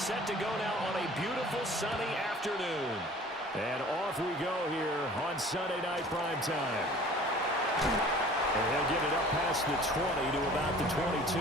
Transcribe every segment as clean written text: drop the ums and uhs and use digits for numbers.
Set to go now on a beautiful sunny afternoon. And off we go here on Sunday night primetime. And he'll get it up past the 20 to about the 22.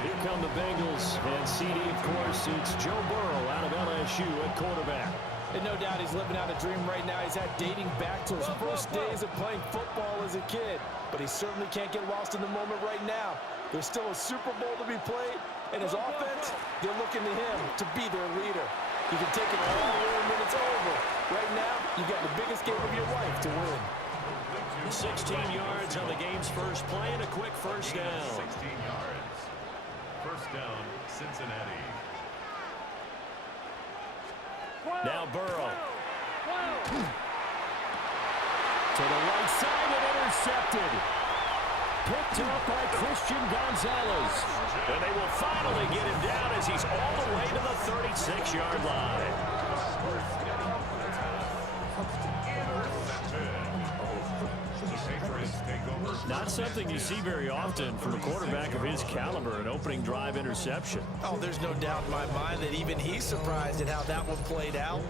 Here come the Bengals, and CD, of course, it's Joe Burrow out of LSU at quarterback. And no doubt he's living out a dream right now. He's had dating back to his first days of playing football as a kid. But he certainly can't get lost in the moment right now. There's still a Super Bowl to be played, and his offense, they're looking to him to be their leader. You can take it all in when it's over. Right now, you got the biggest game of your life to win. 16 yards on the game's first play and a quick first down. 16 yards. First down, Cincinnati. Now Burrow. To the right side and intercepted. Picked up by Christian Gonzalez. And they will finally get him down as he's all the way to the 36-yard line. Not something you see very often from a quarterback of his caliber, an opening drive interception. Oh, there's no doubt in my mind that even he's surprised at how that one played out.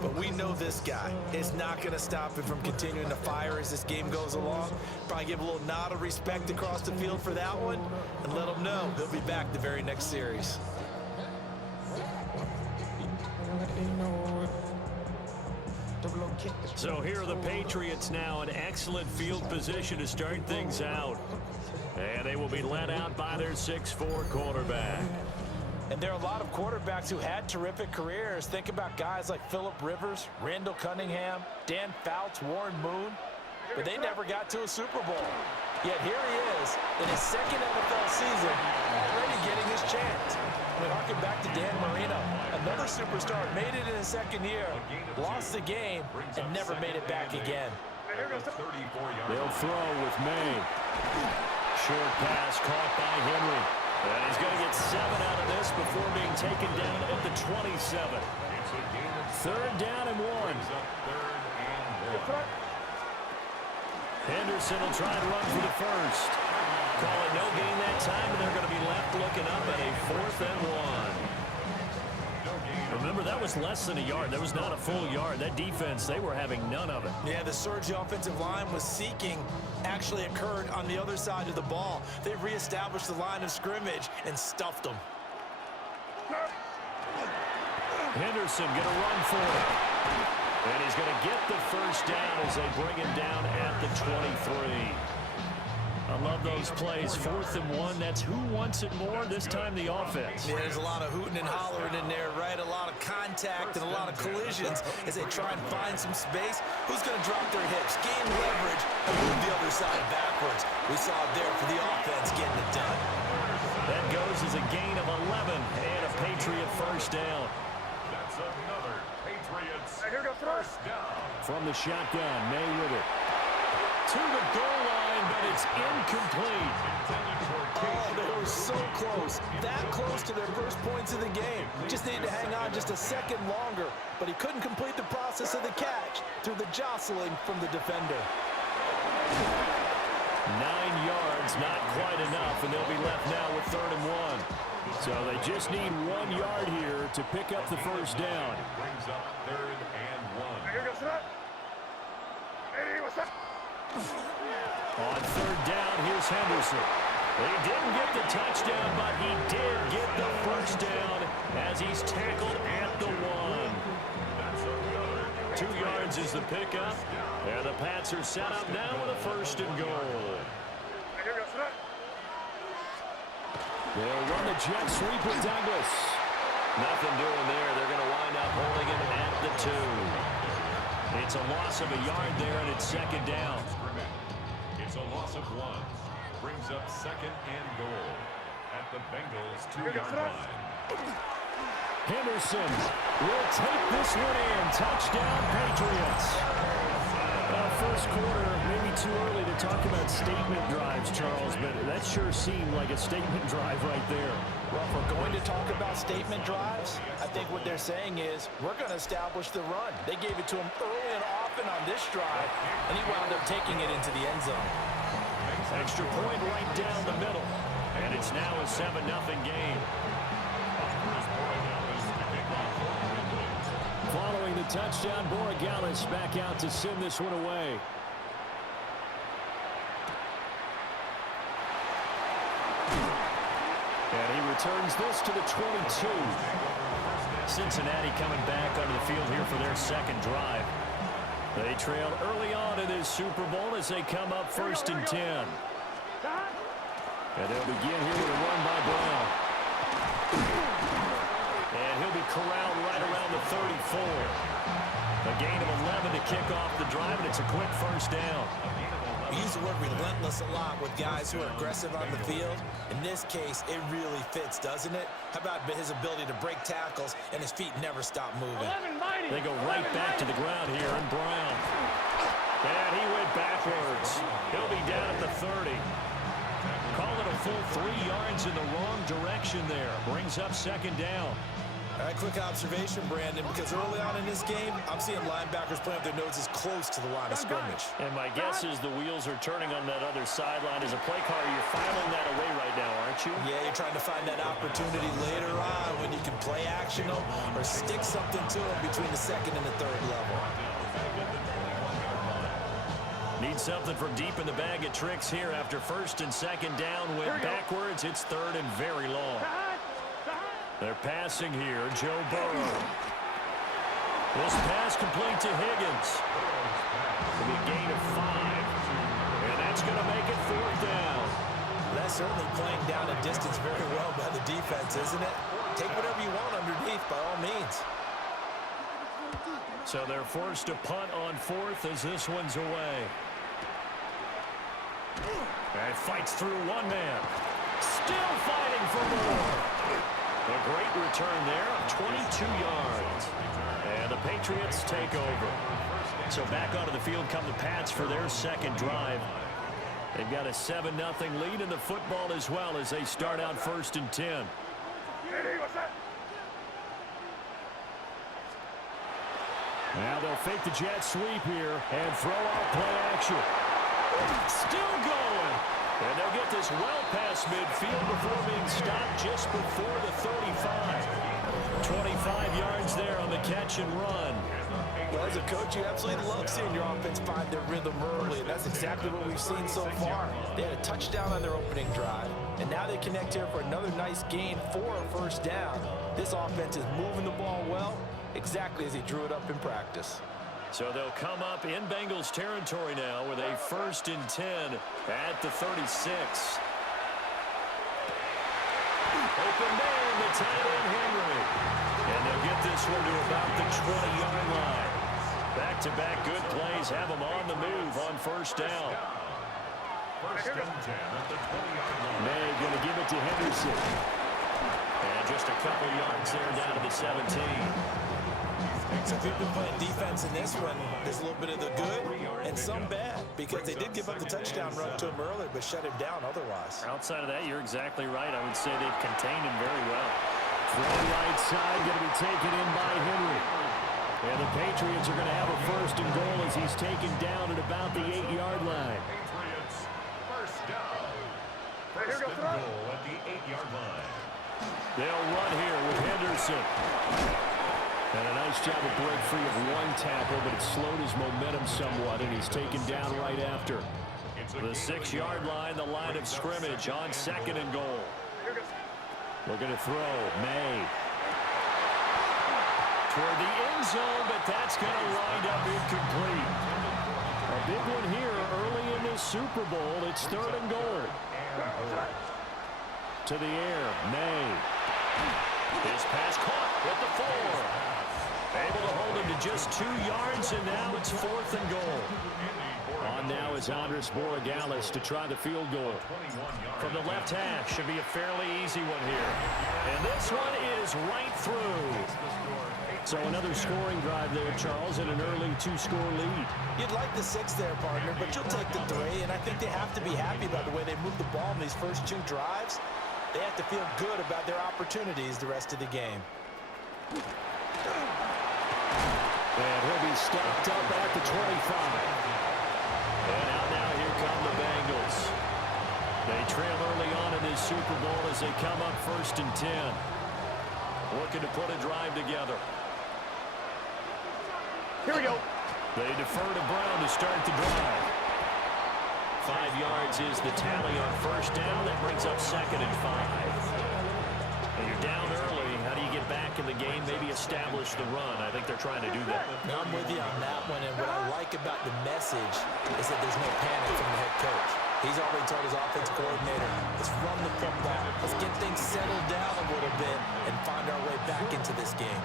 But we know this guy is not going to stop him from continuing to fire as this game goes along. Probably give a little nod of respect across the field for that one and let him know he'll be back the very next series. So here are the Patriots now in excellent field position to start things out. And they will be led out by their 6'4" quarterback. And there are a lot of quarterbacks who had terrific careers. Think about guys like Phillip Rivers, Randall Cunningham, Dan Fouts, Warren Moon. But they never got to a Super Bowl. Yet here he is in his second NFL season, already getting his chance. We harken back to Dan Marino, another superstar, made it in his second year, lost the game, and never made it back again. They'll throw with May. Short pass caught by Henry. And he's going to get 7 out of this before being taken down at the 27. Third down and 1. Henderson will try to run for the first. Call it no gain that time, and they're going to be left looking up at a 4th and 1. Remember, that was less than a yard. That was not a full yard. That defense, they were having none of it. Yeah, the surge the offensive line was seeking actually occurred on the other side of the ball. They reestablished the line of scrimmage and stuffed them. Henderson going to run for it. And he's going to get the first down as they bring him down at the 23. I love those plays. 4th and 1. That's who wants it more, this time the offense. Yeah, there's a lot of hooting and hollering in there, right? A lot of contact and a lot of collisions as they try and find some space. Who's going to drop their hips, gain leverage, and move the other side backwards? We saw it there for the offense getting it done. That goes as a gain of 11 and a Patriot first down. That's another Patriots first down. From the shotgun, May with it. To the goal line, but it's incomplete. Oh, they were so close. That close to their first points of the game. Just needed to hang on just a second longer, but he couldn't complete the process of the catch through the jostling from the defender. 9 yards, not quite enough, and they'll be left now with 3rd and 1. So they just need 1 yard here to pick up the first down. Brings up 3rd and 1. On 3rd down, here's Henderson. He didn't get the touchdown, but he did get the first down as he's tackled at the 1. 2 yards is the pickup, and the Pats are set up now with a 1st and goal. They'll run the jet sweep with Douglas. Nothing doing there. They're going to wind up holding him at the 2. It's a loss of a yard there, and it's 2nd down. It's a loss of 1. Brings up 2nd and goal at the Bengals 2-yard line. Henderson will take this one in. Touchdown, Patriots. First quarter, maybe too early to talk about statement drives, Charles, but that sure seemed like a statement drive right there. Well, if we're going to talk about statement drives, I think what they're saying is we're going to establish the run. They gave it to him early and often on this drive, and he wound up taking it into the end zone. Extra point right down the middle, and it's now a 7-0 game. touchdown. Borregales back out to send this one away. And he returns this to the 22. Cincinnati coming back onto the field here for their second drive. They trailed early on in this Super Bowl as they come up 1st and 10. And they'll begin here with a run by Brown. And he'll be corralled right around the 34. A gain of 11 to kick off the drive, and it's a quick first down. We use the word relentless a lot with guys who are aggressive on the field. In this case, it really fits, doesn't it? How about his ability to break tackles and his feet never stop moving? They go right back to the ground here, and Brown. And he went backwards. He'll be down at the 30. Call it a full 3 yards in the wrong direction there. Brings up 2nd down. All right, quick observation, Brandon, because early on in this game, I'm seeing linebackers playing with their noses close to the line of scrimmage. And my guess is the wheels are turning on that other sideline. As a play caller, you're filing that away right now, aren't you? Yeah, you're trying to find that opportunity later on when you can play action them or stick something to them between the 2nd and the 3rd level. Need something from deep in the bag of tricks here after 1st and 2nd down. Went backwards. It's 3rd and very long. They're passing here. Joe Burrow. This pass complete to Higgins. It'll be a gain of 5. And that's going to make it 4th down. That's certainly playing down a distance very well by the defense, isn't it? Take whatever you want underneath by all means. So they're forced to punt on 4th as this one's away. And fights through one man. Still fighting for more. A great return there of 22 yards. And the Patriots take over. So back onto the field come the Pats for their second drive. They've got a 7-0 lead in the football as well as they start out 1st and 10. Now they'll fake the jet sweep here and throw out play action. Still going. And they'll get this well past midfield before being stopped just before the 35. 25 yards there on the catch and run. Well, as a coach, you absolutely love seeing your offense find their rhythm early, and that's exactly what we've seen so far. They had a touchdown on their opening drive, and now they connect here for another nice gain for a 1st down. This offense is moving the ball well, exactly as he drew it up in practice. So they'll come up in Bengals territory now with a 1st and 10 at the 36. Open man, the tight end Henry. And they'll get this one to about the 20-yard line. Back-to-back good plays have them on the move on 1st down. 1st and 10 at the 20-yard line. May going to give it to Henderson. And just a couple yards there down to the 17. So if you've been playing defense in this one, there's a little bit of the good and some bad because they did give up the touchdown run to him earlier but shut him down otherwise. Outside of that, you're exactly right. I would say they've contained him very well. Throw right side going to be taken in by Henry. And the Patriots are going to have a 1st and goal as he's taken down at about the 8-yard line. Patriots 1st down. 1st and goal at the 8-yard line. They'll run here with Henderson. And a nice job of break free of one tackle, but it slowed his momentum somewhat, and he's taken down right after. The 6-yard line, the line of scrimmage on 2nd and goal. Looking to throw, May. Toward the end zone, but that's going to wind up incomplete. A big one here early in this Super Bowl. It's 3rd and goal. To the air, May. His pass caught at the 4. Able to hold him to just 2 yards, and now it's 4th and goal. On now is Andres Borregales to try the field goal. From the left hash, should be a fairly easy one here. And this one is right through. So another scoring drive there, Charles, and an early 2-score lead. You'd like the 6 there, partner, but you'll take the 3, and I think they have to be happy about the way they moved the ball in these first 2 drives. They have to feel good about their opportunities the rest of the game. And he'll be stopped up at the 25. And out now, here come the Bengals. They trail early on in this Super Bowl as they come up 1st and 10. Looking to put a drive together. Here we go. They defer to Brown to start the drive. 5 yards is the tally on first down. That brings up 2nd and 5. And you're down early. How do you get back in the game? Maybe establish the run. I think they're trying to do that. I'm with you on that one, and what I like about the message is that there's no panic from the head coach. He's already told his offensive coordinator, let's run the football. Let's get things settled down a little bit and find our way back into this game.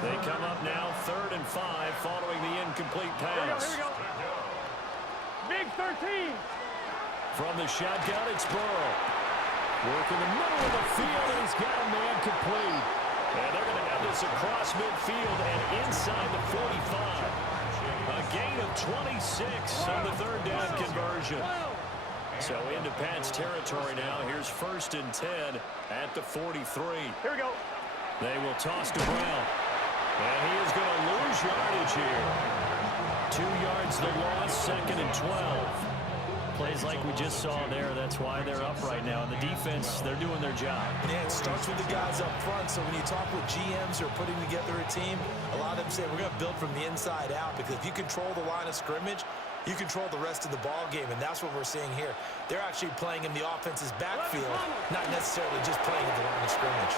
They come up now 3rd and 5 following the incomplete pass. Here we go. Big 13. From the shotgun, it's Burrow. Work in the middle of the field, and he's got a man complete. And they're going to have this across midfield and inside the 45. A gain of 26 on the 3rd down conversion. So into Pat's territory now. Here's 1st and 10 at the 43. Here we go. They will toss to Brown. And he is going to lose yardage here. 2 yards the loss, 2nd and 12. Plays like we just saw there. That's why they're up right now. And the defense, they're doing their job. Yeah, it starts with the guys up front. So when you talk with GMs who are putting together a team, a lot of them say we're going to build from the inside out, because if you control the line of scrimmage, you control the rest of the ball game, and that's what we're seeing here. They're actually playing in the offense's backfield, not necessarily just playing at the line of scrimmage.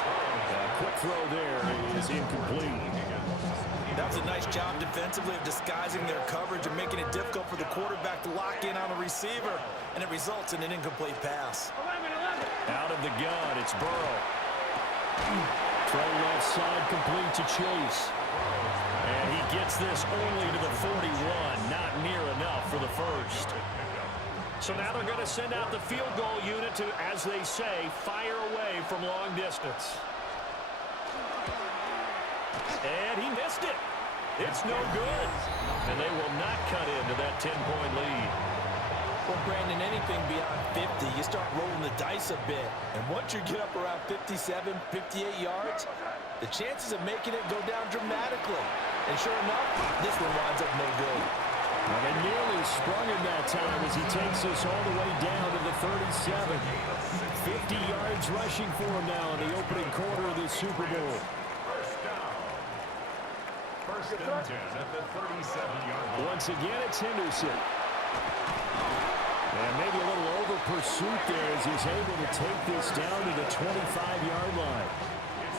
Quick throw there is incomplete. That was a nice job defensively of disguising their coverage and making it difficult for the quarterback to lock in on a receiver, and it results in an incomplete pass. 11. Out of the gun, it's Burrow. Throw left side, complete to Chase. And he gets this only to the 41, not near enough for the first. So now they're going to send out the field goal unit to, as they say, fire away from long distance. And he missed it. It's no good. And they will not cut into that 10-point lead. Well, Brandon, anything beyond 50, you start rolling the dice a bit. And once you get up around 57, 58 yards, the chances of making it go down dramatically. And sure enough, this one winds up no good. Well, they nearly sprung him that time as he takes us all the way down to the 37. 50 yards rushing for him now in the opening quarter of the Super Bowl. First and 10 at the 37-yard line. Once again, it's Henderson. And maybe a little over pursuit there as he's able to take this down to the 25-yard line.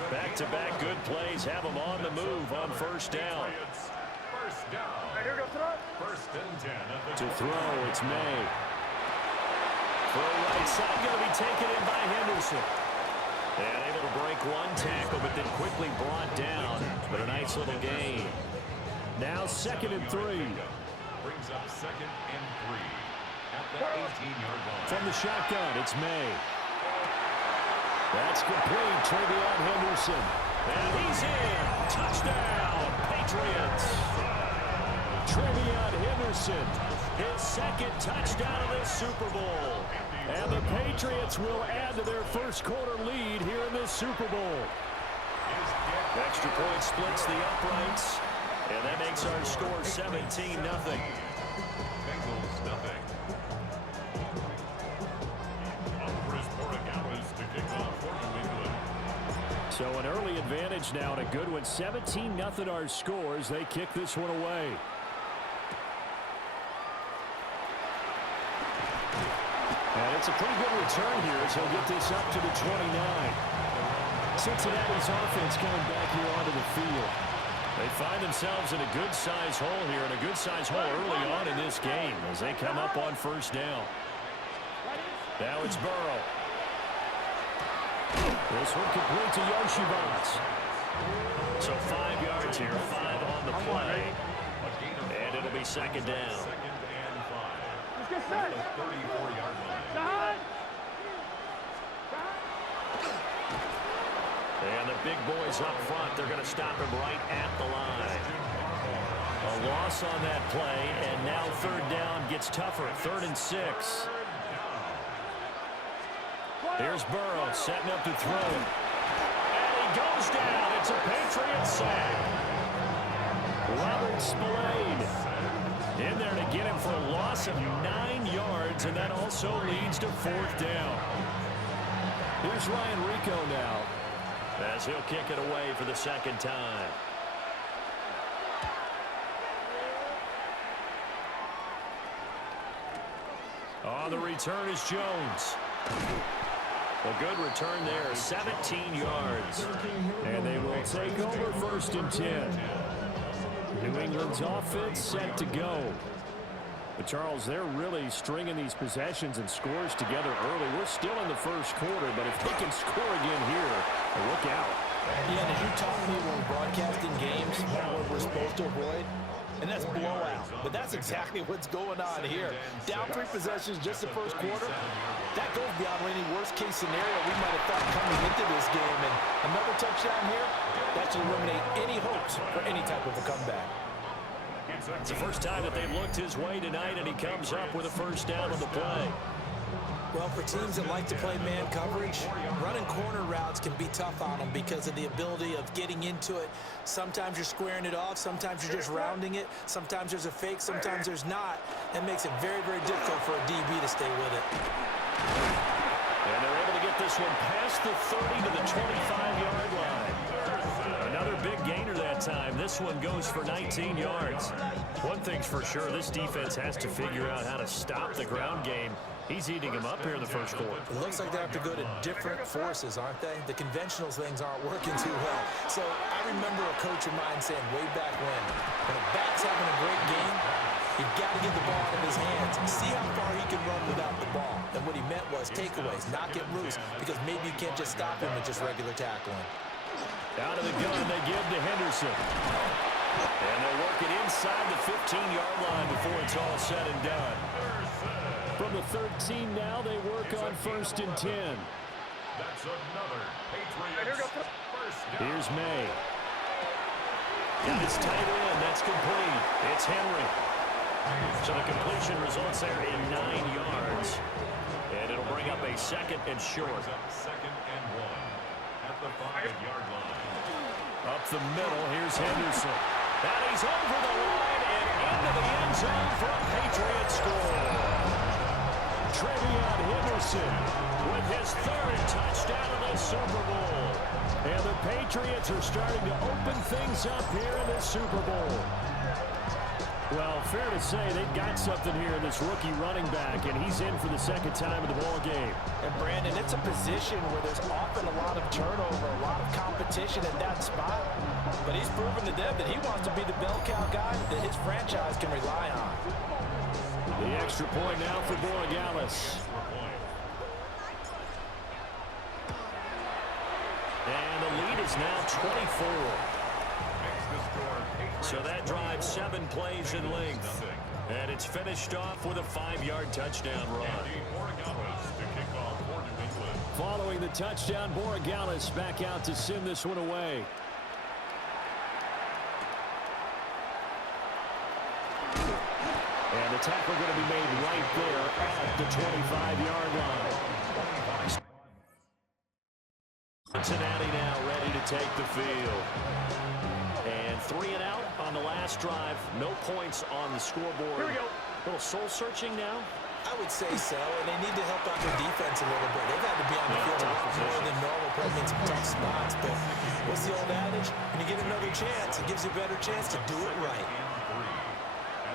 Back-to-back good plays have him on the move on first down. First down. Here we go, throw. First and 10 at the To throw, it's May. Throw right side, going to be taken in by Henderson. And able to break one tackle, but then quickly brought down. But a nice little gain. Now 2nd and 3. brings up 2nd and 3 at the 18-yard line. From the shotgun, it's May. That's complete. Trevion Henderson. And he's in. Touchdown, Patriots. Trevion Henderson, his 2nd touchdown of this Super Bowl. And the Patriots will add to their first quarter lead here in this Super Bowl. Extra point splits the uprights. And that makes our score 17-0. Bengals nothing. Chris Borregales to kick off for New England. So an early advantage now and a good one. 17-0 our scores. They kick this one away. And it's a pretty good return here as he'll get this up to the 29. Cincinnati's offense coming back here onto the field. They find themselves in a good-sized hole here, and a good-sized hole early on in this game as they come up on first down. Now it's Burrow. This one complete to Yoshibans. So 5 yards here, 5 on the play. And it'll be 2nd down. 2nd and 5 Let's get at set. the 34-yard line. Side. And the big boys up front, they're going to stop him right at the line. A loss on that play, and now 3rd down gets tougher. 3rd and 6. Here's Burrow setting up to throw. And he goes down. It's a Patriot sack. Robert Spillane in there to get him for a loss of 9 yards, and that also leads to 4th down. Here's Ryan Rico now, as he'll kick it away for the 2nd time. On the return is Jones. A good return there, 17 yards. And they will take over 1st and 10. New England's offense set to go. But, Charles, they're really stringing these possessions and scores together early. We're still in the first quarter, but if they can score again here, look out. Yeah, and as you taught me when we're broadcasting games, what we're supposed to avoid, and that's blowout. But that's exactly what's going on here. Down 3 possessions just the first quarter. That goes beyond any worst-case scenario we might have thought coming into this game. And another touchdown here, that should eliminate any hopes for any type of a comeback. It's the first time that they've looked his way tonight, and he comes up with a first down on the play. Well, for teams that like to play man coverage, running corner routes can be tough on them because of the ability of getting into it. Sometimes you're squaring it off. Sometimes you're just rounding it. Sometimes there's a fake. Sometimes there's not. That makes it very, very difficult for a DB to stay with it. And they're able to get this one past the 30 to the 25-yard line. Another big gainer that time. This one goes for 19 yards. One thing's for sure, this defense has to figure out how to stop the ground game. He's eating them up here in the first quarter. It looks like they have to go to different forces, aren't they? The conventional things aren't working too well. So I remember a coach of mine saying way back when a back's having a great game, you've got to get the ball out of his hands and see how far he can run without the ball. And what he meant was takeaways, not get loose, because maybe you can't just stop him with just regular tackling. Out of the gun, they give to Henderson. And they'll work it inside the 15-yard line before it's all said and done. From the 13 now, they work on 1st and 10. That's another Patriots first down. Here's May. And it's tight end. That's complete. It's Henry. So the completion results there in 9 yards. And it'll bring up a 2nd and short. Second and 1 at the 5-yard line. Up the middle, here's Henderson. And he's over the line and into the end zone for a Patriot score. Trevion Henderson With his 3rd touchdown of the Super Bowl. And the Patriots are starting to open things up here in this Super Bowl. Well, fair to say they've got something here in this rookie running back, and he's in for the 2nd time of the ball game. And Brandon, it's a position where there's often a lot of turnover, a lot of competition at that spot. But he's proven to them that he wants to be the bell cow guy that his franchise can rely on. The extra point now for Borregales. And the lead is now 24. So that drives 7 plays in length. And it's finished off with a 5-yard touchdown run. Following the touchdown, Borregales back out to send this one away. And the tackle going to be made right there at the 25-yard line. Cincinnati now ready to take the field. And 3 and out on the last drive. No points on the scoreboard. Here we go. A little soul-searching now. I would say so, and they need to help out their defense a little bit. They've had to be on the field a lot more than normal, putting in some tough spots. But what's the old adage? When you get another chance, it gives you a better chance to do it right.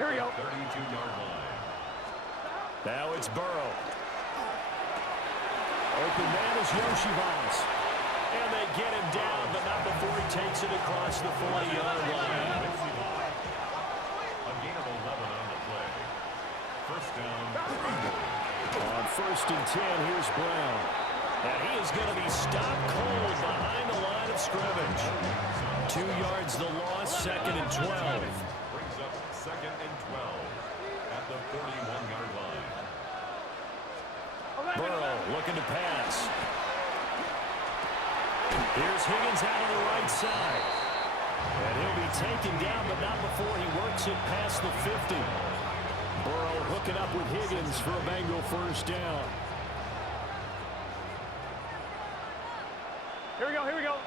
Here we go. 32-yard line. Now it's Burrow. Open man is Yoshivas. And they get him down, but not before he takes it across the 40-yard line. A gain of 11 on the play. First down. On 1st and 10, here's Brown. And he is going to be stopped cold behind the line of scrimmage. 2 yards the loss, 2nd and 12. Brings up 2nd and 12 at the 41-yard line. Burrow looking to pass. Here's Higgins out on the right side. And he'll be taken down, but not before he works it past the 50. Burrow hooking up with Higgins for a Bengal first down. Here we go, here we go.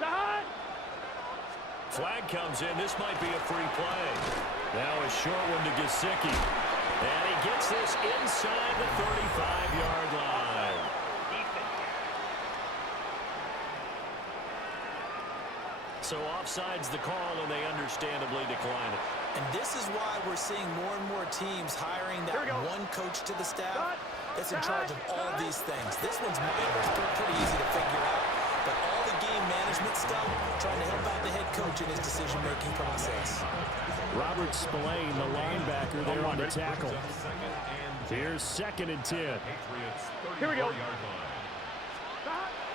Side. Flag comes in. This might be a free play. Now a short one to Gesicki. And he gets this inside the 35-yard line. So offside's the call, and they understandably decline it. And this is why we're seeing more and more teams hiring that one coach to the staff that's in charge of all these things. This one's minor. It's pretty easy to figure out. But all the game management stuff, trying to help out the head coach in his decision-making process. Robert Spillane, the linebacker, there on the tackle. Here's 2nd and 10. Here we go.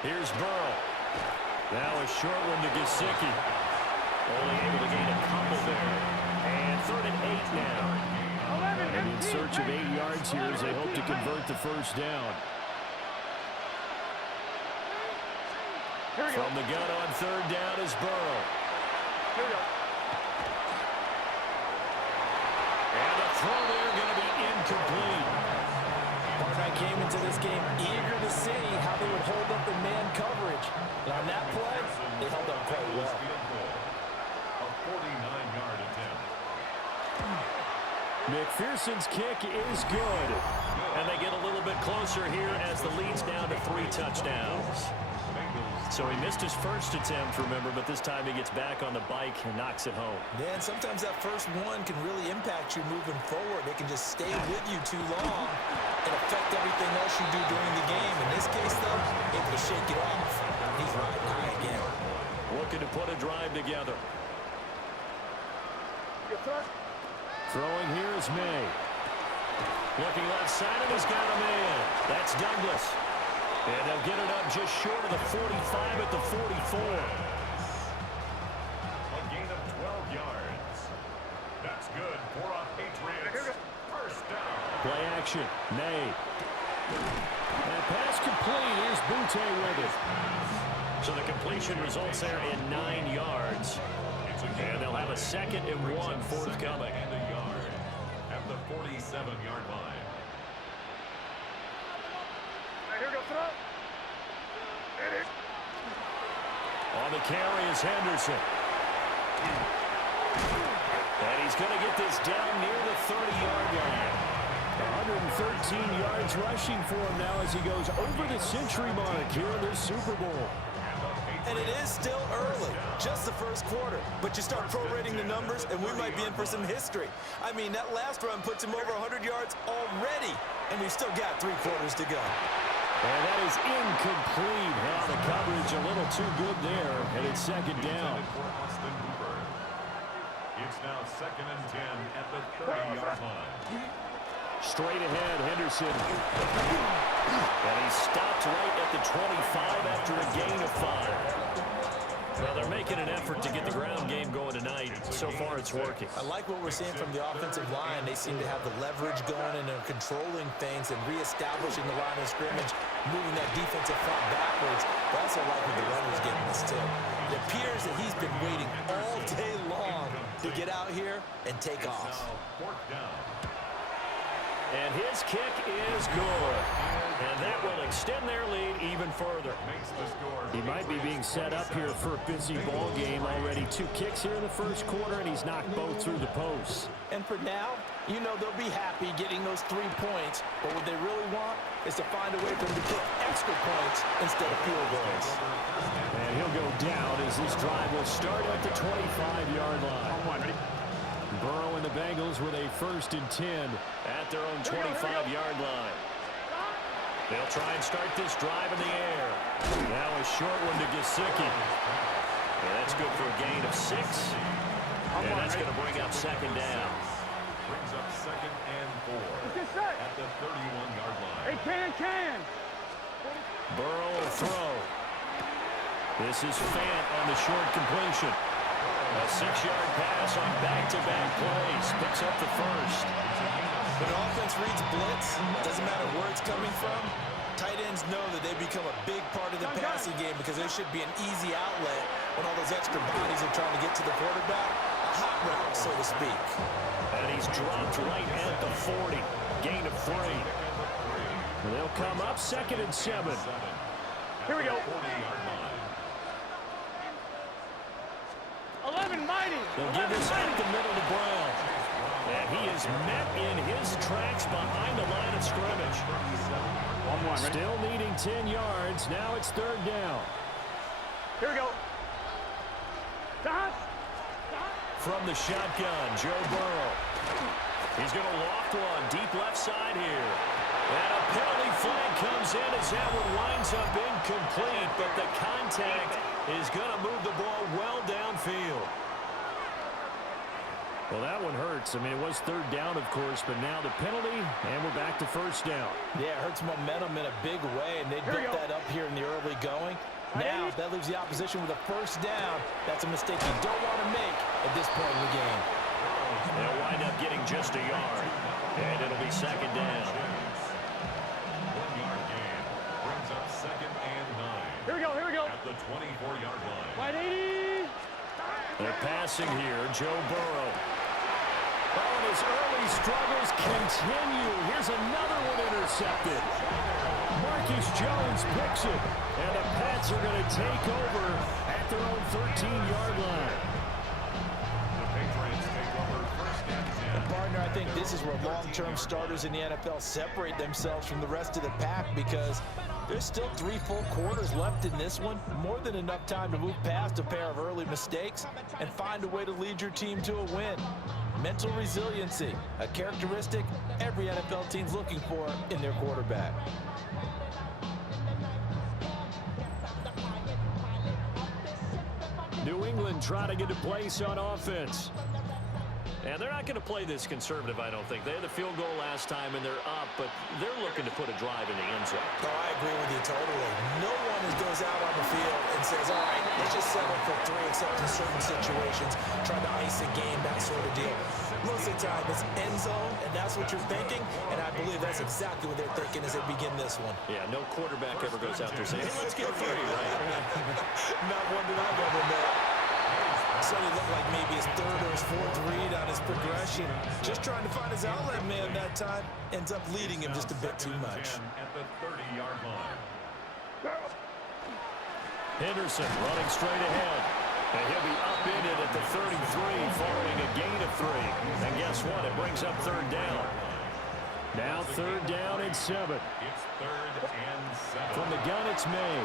Here's Burrow. Now a short one to Gesicki. Only able to gain a couple there. And 3rd and 8 now. And in search of 8 yards here as they hope to convert the first down. From the gun on 3rd down is Burrow. Here we go. And the throw there going to be incomplete. Partner came into this game eager to see how they would hold up in man coverage. And on that play, they held up quite well. A 49-yard attempt. McPherson's kick is good. And they get a little bit closer here as the lead's down to 3 touchdowns. So he missed his first attempt, remember, but this time he gets back on the bike and knocks it home. Yeah, and sometimes that first one can really impact you moving forward. It can just stay with you too long and affect everything else you do during the game. In this case, though, able to shake it off. He's riding high again. Looking to put a drive together. Throwing here is May. Looking left side, and he's got a man. That's Douglas. And they'll get it up just short of the 45 at the 44. A gain of 12 yards. That's good for a Patriots first down. Play action. May. That pass complete. Here's Butte with it. So the completion results there in 9 yards. And they'll have a 2nd and 1 forthcoming. And a yard at the 47-yard line. Here we go, throw. On the carry is Henderson. And he's going to get this down near the 30-yard line. 113 yards rushing for him now as he goes over the century mark here in this Super Bowl. And it is still early, just the first quarter. But you start prorating the numbers, and we might be in for some history. I mean, that last run puts him over 100 yards already, and we've still got 3 quarters to go. And that is incomplete. Now the coverage a little too good there, and it's 2nd down. It's now 2nd and 10 at the 30-yard line. Straight ahead, Henderson. And he stopped right at the 25 after a gain of 5. Well, they're making an effort to get the ground game going tonight. So far, it's working. I like what we're seeing from the offensive line. They seem to have the leverage going and they're controlling things and reestablishing the line of scrimmage, moving that defensive front backwards. But also like what the runner's getting this too. It appears that he's been waiting all day long to get out here and take off. Fourth down. And his kick is good. And that will extend their lead even further. Makes the score. He might be being set up here for a busy ball game. Already 2 kicks here in the first quarter, and he's knocked both through the posts. And for now, you know they'll be happy getting those 3 points. But what they really want is to find a way for them to kick extra points instead of field goals. And he'll go down as this drive will start at the 25-yard line. Burrow and the Bengals with a 1st and 10 at their own 25-yard line. They'll try and start this drive in the air. Now a short one to Gesicki. And that's good for a gain of 6. And that's going to bring up 2nd down. Brings up 2nd and 4 at the 31-yard line. Hey, can. Burrow will throw. This is Fant on the short completion. A 6-yard pass on back-to-back plays. Picks up the first. When an offense reads blitz, doesn't matter where it's coming from, tight ends know that they become a big part of the passing game because there should be an easy outlet when all those extra bodies are trying to get to the quarterback. A hot route, so to speak. And he's dropped right at the 40. Gain of 3. And they'll come up 2nd and 7. Here we go. 40-yard line. 11 mighty. They'll give this at the middle to Brown. And he is met in his tracks behind the line of scrimmage. 1-1, Still needing 10 yards. Now it's 3rd down. Here we go. From the shotgun, Joe Burrow. He's going to loft one deep left side here. And a penalty flag comes in as that one winds up incomplete, but the contact is going to move the ball well downfield. Well, that one hurts. I mean, it was third down, of course, but now the penalty, and we're back to first down. Yeah, it hurts momentum in a big way, and they built that up here in the early going. Now, that leaves the opposition with a first down. That's a mistake you don't want to make at this point in the game. They'll wind up getting just a yard, and it'll be second down. 1-yard gain brings up second and 9. Here we go, here we go. At the 24-yard line. Wide 80. They're passing here, Joe Burrow. Oh, and his early struggles continue. Here's another one intercepted. Marcus Jones picks it, and the Pats are going to take over at their own 13-yard line. The Patriots take over first and 10. Partner, I think this is where long-term starters in the NFL separate themselves from the rest of the pack because there's still 3 full quarters left in this one. More than enough time to move past a pair of early mistakes and find a way to lead your team to a win. Mental resiliency, a characteristic every NFL team's looking for in their quarterback. New England trying to get a place on offense. And they're not going to play this conservative, I don't think. They had the field goal last time, and they're up, but they're looking to put a drive in the end zone. Oh, I agree with you totally. No one goes out on the field and says, all right, let's just settle for 3, except in certain situations, trying to ice a game, that sort of deal. Most of the time, it's end zone, and that's what you're thinking, and I believe that's exactly what they're thinking as they begin this one. Yeah, no quarterback ever goes out there saying, hey, let's get 3, right? Not one that I've ever met. Certainly looked like maybe his 3rd or his 4th read on his progression. Just trying to find his outlet man that time. Ends up leading him just a bit too much. At the 30-yard line. Henderson running straight ahead. And he'll be upended at the 33 following a gain of 3. And guess what? It brings up 3rd down. Now 3rd down and 7. It's 3rd and 7. From the gun, it's May.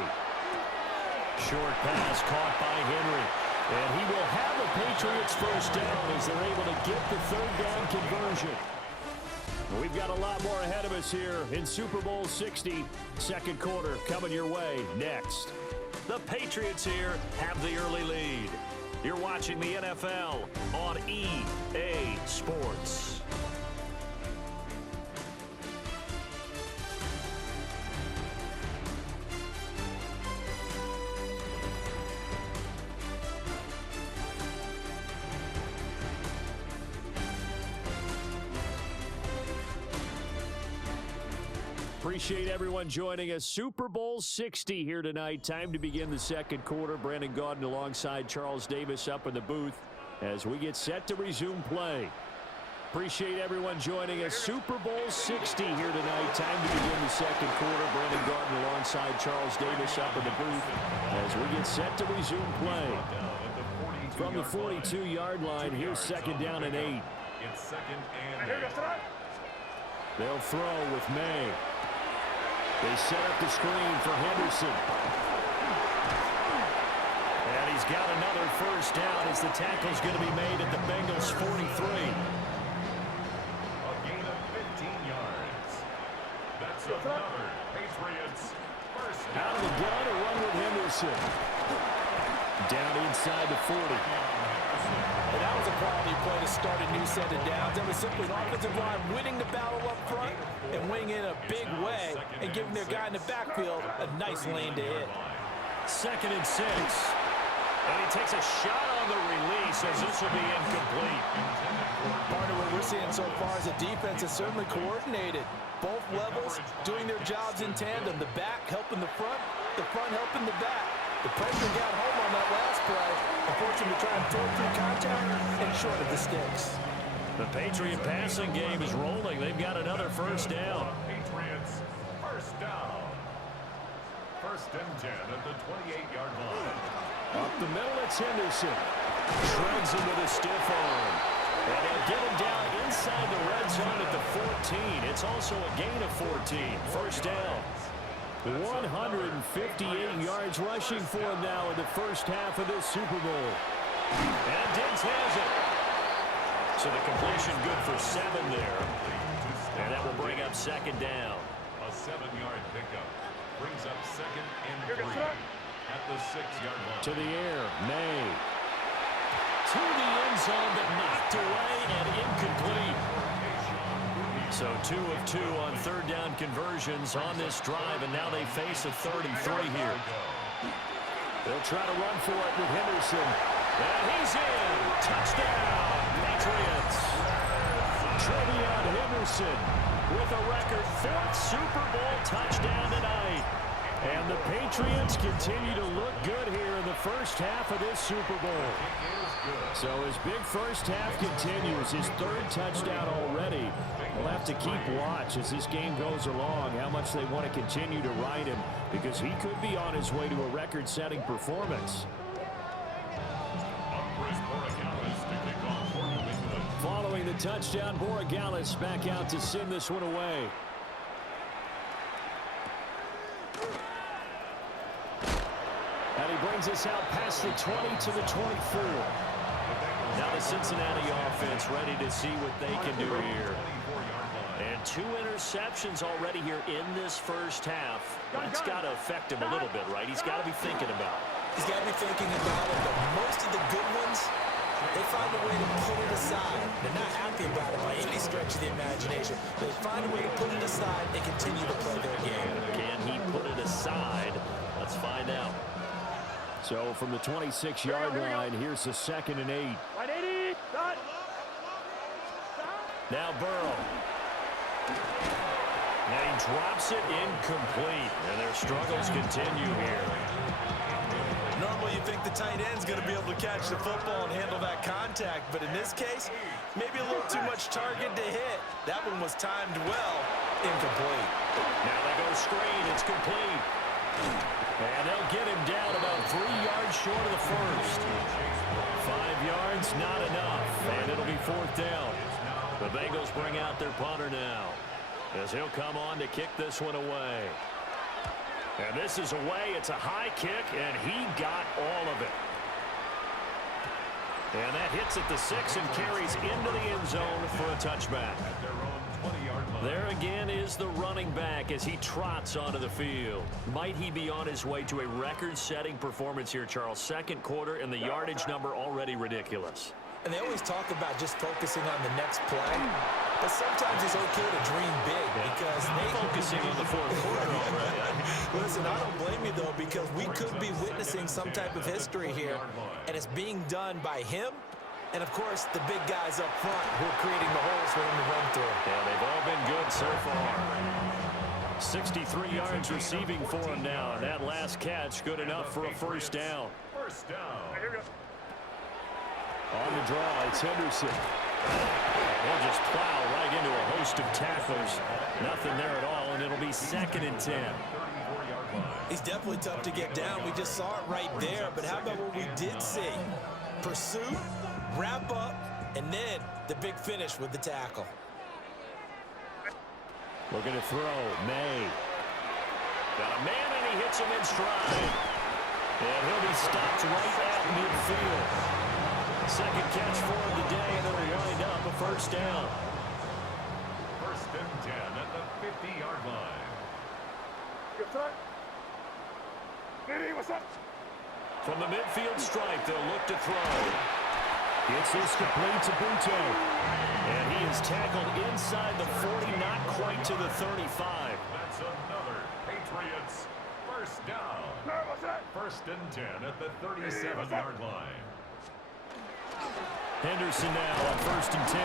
Short pass caught by Henry. And he will have the Patriots first down as they're able to get the 3rd down conversion. We've got a lot more ahead of us here in Super Bowl 60. Second quarter coming your way next. The Patriots here have the early lead. You're watching the NFL on EA Sports. Appreciate everyone joining us. Super Bowl 60 here tonight. Time to begin the second quarter. Brandon Gaudin alongside Charles Davis up in the booth as we get set to resume play. Appreciate everyone joining us. Super Bowl 60 here tonight. Time to begin the second quarter. Brandon Gaudin alongside Charles Davis up in the booth as we get set to resume play. From the 42-yard line, here's second down and 8. It's second and 8. They'll throw with May. They set up the screen for Henderson. And he's got another first down as the tackle's going to be made at the Bengals' 43. A gain of 15 yards. That's another Patriots first down. Out of the gun, a run with Henderson. Down inside the 40. And that was a quality play to start a new set of downs. That was simply an offensive line winning the battle up front and winning in a big way and giving their guy in the backfield a nice lane to hit. Second and 6. And he takes a shot on the release as this will be incomplete. Part of what we're seeing so far is the defense is certainly coordinated. Both levels doing their jobs in tandem. The back helping the front helping the back. The pressure got home on that last play. Unfortunately, to try and throw through contact and short of the sticks. The Patriot passing game is rolling. They've got another first down. Patriots first down. First and 10 at the 28-yard line. Up the middle, it's Henderson. Shreds him with a stiff arm. And they'll get him down inside the red zone at the 14. It's also a gain of 14. First down. 158 yards rushing for him now in the first half of this Super Bowl. And Diggs has it. So the completion good for 7 there. And that will bring up second down. A 7-yard pickup brings up second and 3 at the 6-yard line. To the air, May. To the end zone, but knocked away and incomplete. So 2 of 2 on third down conversions on this drive, and now they face a 3rd and 3 here. They'll try to run for it with Henderson. And he's in. Touchdown, Patriots. Trevion Henderson with a record 4th Super Bowl touchdown tonight. And the Patriots continue to look good here in the first half of this Super Bowl. So his big first half continues, his 3rd touchdown already. We'll have to keep watch as this game goes along, how much they want to continue to ride him, because he could be on his way to a record-setting performance. Following the touchdown, Borregales back out to send this one away. And he brings us out past the 20 to the 24. Now the Cincinnati offense ready to see what they can do here. And 2 interceptions already here in this first half. That's got to affect him a little bit, right? He's got to be thinking about it. He's got to be thinking about it, but most of the good ones, they find a way to put it aside. They're not happy about it by any stretch of the imagination. They find a way to put it aside and continue to play their game. Can he put it aside? Let's find out. So from the 26-yard line, here's the 2nd and 8. Right 80. Dot. Now Burrow. And he drops it incomplete. And their struggles continue here. Normally you think the tight end's going to be able to catch the football and handle that contact, but in this case, maybe a little too much target to hit. That one was timed well. Incomplete. Now they go screen. It's complete. And they'll get him down about 3 yards short of the first. 5 yards, not enough. And it'll be 4th down. The Bengals bring out their punter now, as he'll come on to kick this one away. And this is away. It's a high kick, and he got all of it. And that hits at the 6 and carries into the end zone for a touchback. At their own 20-yard line. There again is the running back as he trots onto the field. Might he be on his way to a record-setting performance here, Charles? 2nd quarter, and the yardage number already ridiculous. And they always talk about just focusing on the next play, but sometimes it's okay to dream big because they focusing on the 4th quarter already. Listen, I don't blame you, though, because we could be witnessing some type of history here, and it's being done by him and, of course, the big guys up front who are creating the holes for him to run through. Yeah, they've all been good so far. 63 yards receiving for him now, and that last catch good enough for a first down. First down. On the draw, it's Henderson. They'll just plow right into a host of tacklers. Nothing there at all, and it'll be 2nd and 10. He's definitely tough to get down. We just saw it right there, but how about what we did see? Pursuit, wrap up, and then the big finish with the tackle. Looking to throw, May. Got a man, and he hits him in stride. And he'll be stopped right at midfield. 2nd catch for him today, and it'll wind up a first down. 1st and 10 at the 50-yard line. From the midfield stripe, they'll look to throw. Gets this complete to Butte. And he is tackled inside the 40, not quite to the 35. That's another Patriots first down. 1st and 10 at the 37-yard line. Henderson now on 1st and 10.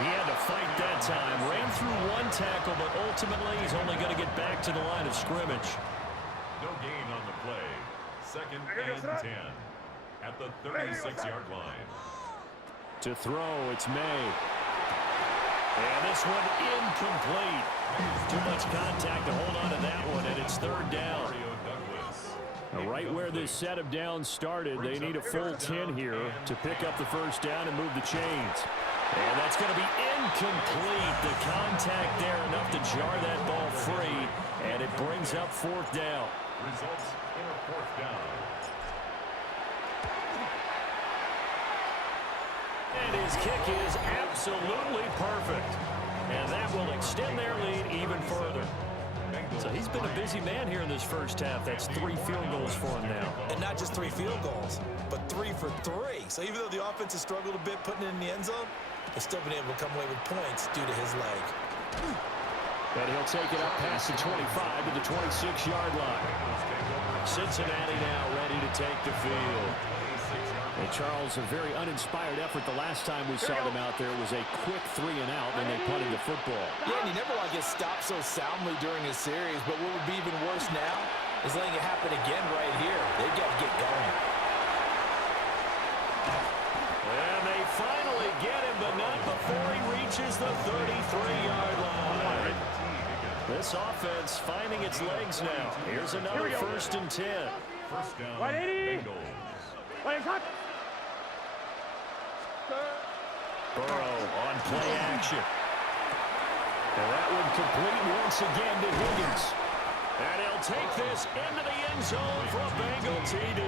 He had to fight that time. Ran through one tackle, but ultimately he's only going to get back to the line of scrimmage. No gain on the play. 2nd and 10 at the 36-yard line. To throw, it's May. And this one incomplete. Too much contact to hold on to that one, and it's 3rd down. Right where this set of downs started, they need a full 10 here to pick up the first down and move the chains. And that's going to be incomplete. The contact there enough to jar that ball free, and it brings up 4th down. Results in a 4th down. And his kick is absolutely perfect. And that will extend their lead even further. So he's been a busy man here in this first half. That's 3 field goals for him now. And not just 3 field goals, but 3 for 3. So even though the offense has struggled a bit putting it in the end zone, they've still been able to come away with points due to his leg. And he'll take it up past the 25 to the 26-yard line. Cincinnati now ready to take the field. And Charles, a very uninspired effort the last time we saw them out there was a quick 3-and-out when they punted the football. Yeah, and you never want to get stopped so soundly during a series, but what would be even worse now is letting it happen again right here. They've got to get going. And they finally get him, but not before he reaches the 33-yard line. This offense finding its legs now. Here's another 1st and 10. First down, 180. Bengals. Burrow on play action. And that one complete once again to Higgins. And he'll take this into the end zone for a Bengal TD.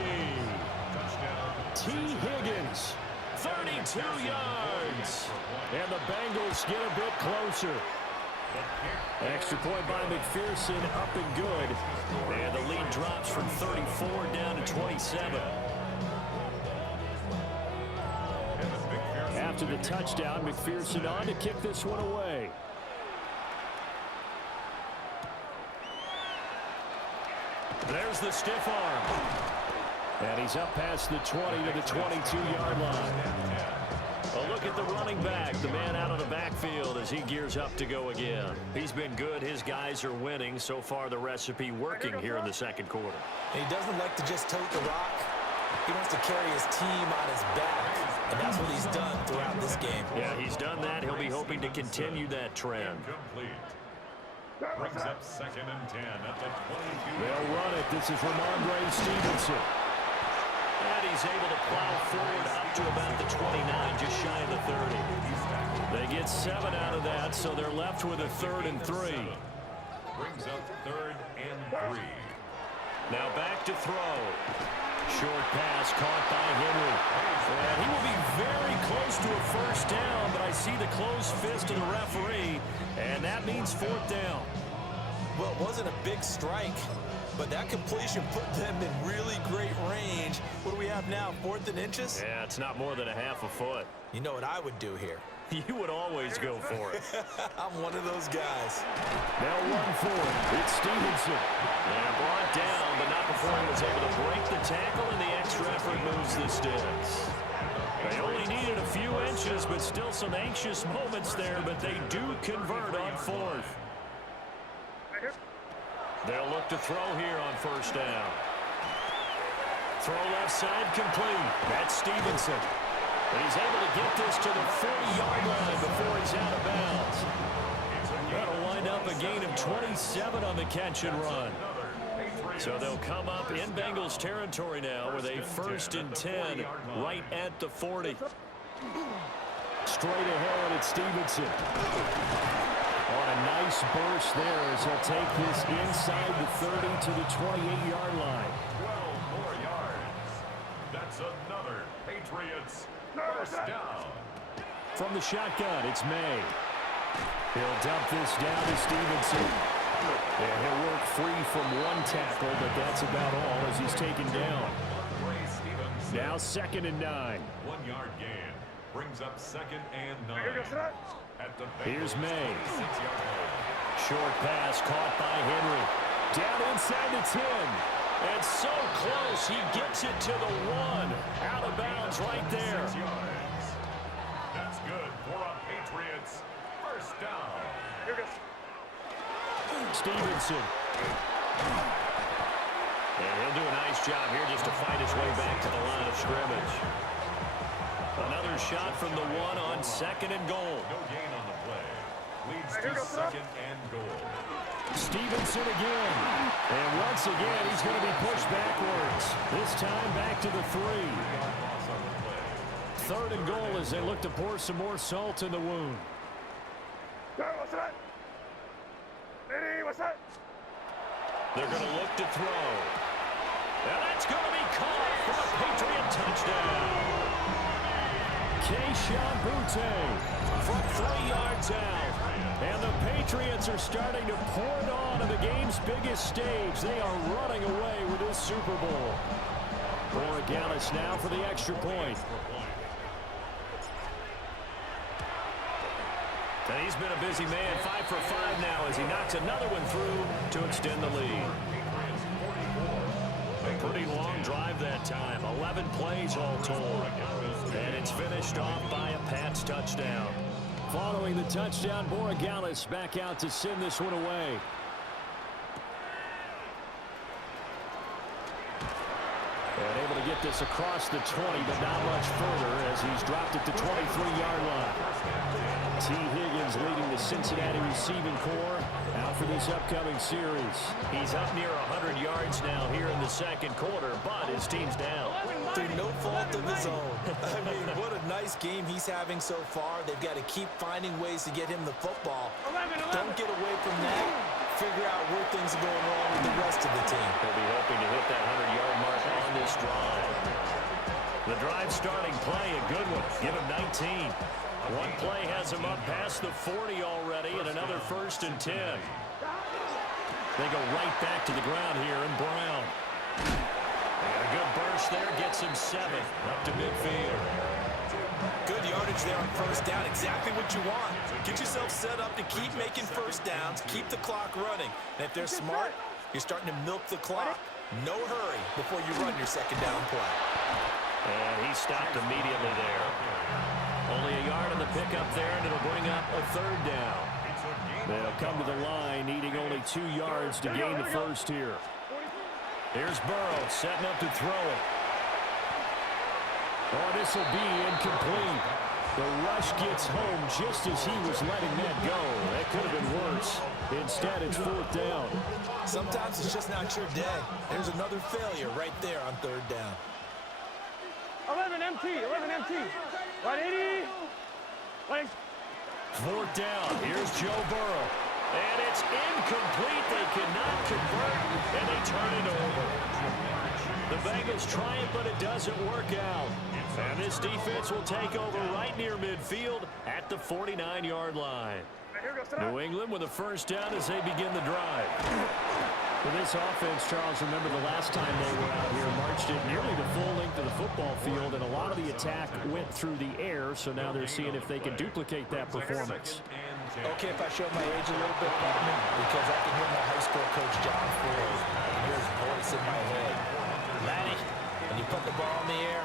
T. Higgins. 32 yards. And the Bengals get a bit closer. Extra point by McPherson, up and good. And the lead drops from 34 down to 27. After the touchdown, McPherson on to kick this one away. There's the stiff arm. And he's up past the 20 to the 22-yard line. A look at the running back, the man out of the backfield as he gears up to go again. He's been good. His guys are winning. So far, the recipe working here in the second quarter. And he doesn't like to just tote the rock. He wants to carry his team on his back, and that's what he's done throughout this game. Yeah, he's done that. He'll be hoping to continue that trend. Brings up 2nd and 10 at the 22. They'll run it. This is Ramondre Stevenson. And he's able to plow forward up to about the 29, just shy of the 30. They get 7 out of that, so they're left with a 3rd and 3. Brings up 3rd and 3. Now back to throw. Short pass caught by Henry. And he will be very close to a first down, but I see the closed fist of the referee, and that means 4th down. Well, it wasn't a big strike, but that completion put them in really great range. What do we have now, 4th and inches? Yeah, it's not more than a half a foot. You know what I would do here? You would always go for it. I'm one of those guys. They'll run for it. It's Stevenson. Yeah, brought down, but not before he was able to break the tackle, and the extra effort moves the sticks. They only needed a few inches, but still some anxious moments there, but they do convert on 4th. They'll look to throw here on 1st down. Throw left side complete. That's Stevenson. And he's able to get this to the 40-yard line before he's out of bounds. That'll wind up a gain of 27 on the catch and run. So they'll come up in Bengals territory now with a 1st and 10 right at the 40. Straight ahead, it's Stevenson. On a nice burst there as he'll take this inside the 30 to the 28-yard line. 12 more yards. That's another Patriots first down. From the shotgun, it's May. He'll dump this down to Stevenson. And he'll work free from one tackle, but that's about all as he's taken down. Now 2nd and 9. 1 yard gain. Brings up 2nd and 9. At the Here's May. 6-yard line. Short pass caught by Henry. Down inside the 10. And so close, he gets it to the 1. Out of bounds right there. 6 yards. That's good for a Patriots first down. Stevenson. And he'll do a nice job here just to fight his way back to the line of scrimmage. Another shot from the 1 on 2nd and goal. No gain on the play. Leads to 2nd and goal. Stevenson again. And once again, he's going to be pushed backwards. This time back to the 3. Loss on the play. 3rd and goal as they look to pour some more salt in the wound. They're going to look to throw. And that's going to be caught for a Patriot touchdown. Keyshawn Boutte from 3 yards out. And the Patriots are starting to pour it on the game's biggest stage. They are running away with this Super Bowl. Borregales now for the extra point. And he's been a busy man, 5 for 5 now as he knocks another one through to extend the lead. Pretty long drive that time, 11 plays all told. And it's finished off by a Pats touchdown. Following the touchdown, Borregales back out to send this one away. And able to get this across the 20, but not much further as he's dropped it to 23-yard line. T. Higgins leading the Cincinnati receiving corps out for this upcoming series. He's up near 100 yards now here in the second quarter, but his team's down. Through no fault of his own. I mean, what a nice game he's having so far. They've got to keep finding ways to get him the football. 11. Don't get away from that. Figure out where things are going wrong with the rest of the team. They'll be hoping to hit that 100-yard mark on this drive. The drive starting play, a good one. Give him 19. One play has him up past the 40 already, and another 1st and 10. They go right back to the ground here, and Brown. And a good burst there gets him 7 up to midfield. Good yardage there on 1st down. Exactly what you want. Get yourself set up to keep making 1st downs, keep the clock running. And if they're smart, you're starting to milk the clock. No hurry before you run your 2nd down play. And he stopped immediately there. Only a yard on the pickup there, and it'll bring up a 3rd down. They'll come to the line, needing only 2 yards to gain the 1st here. Here's Burrow setting up to throw it. Oh, this will be incomplete. The rush gets home just as he was letting that go. That could have been worse. Instead, it's 4th down. Sometimes it's just not your day. There's another failure right there on 3rd down. 11 MT. 11 MT. 180. 4th down. Here's Joe Burrow. And it's incomplete. They cannot convert, and they turn it over. The Bengals try it, but it doesn't work out. And this defense will take over right near midfield at the 49-yard line. New England with a 1st down as they begin the drive. For this offense, Charles, remember the last time they were out here, marched it nearly the full length of the football field, and a lot of the attack went through the air, so now they're seeing if they can duplicate that performance. Okay, if I show my age a little bit, partner, because I can hear my high school coach, John Ford, and hear his voice in my head. Laddie, when you put the ball in the air,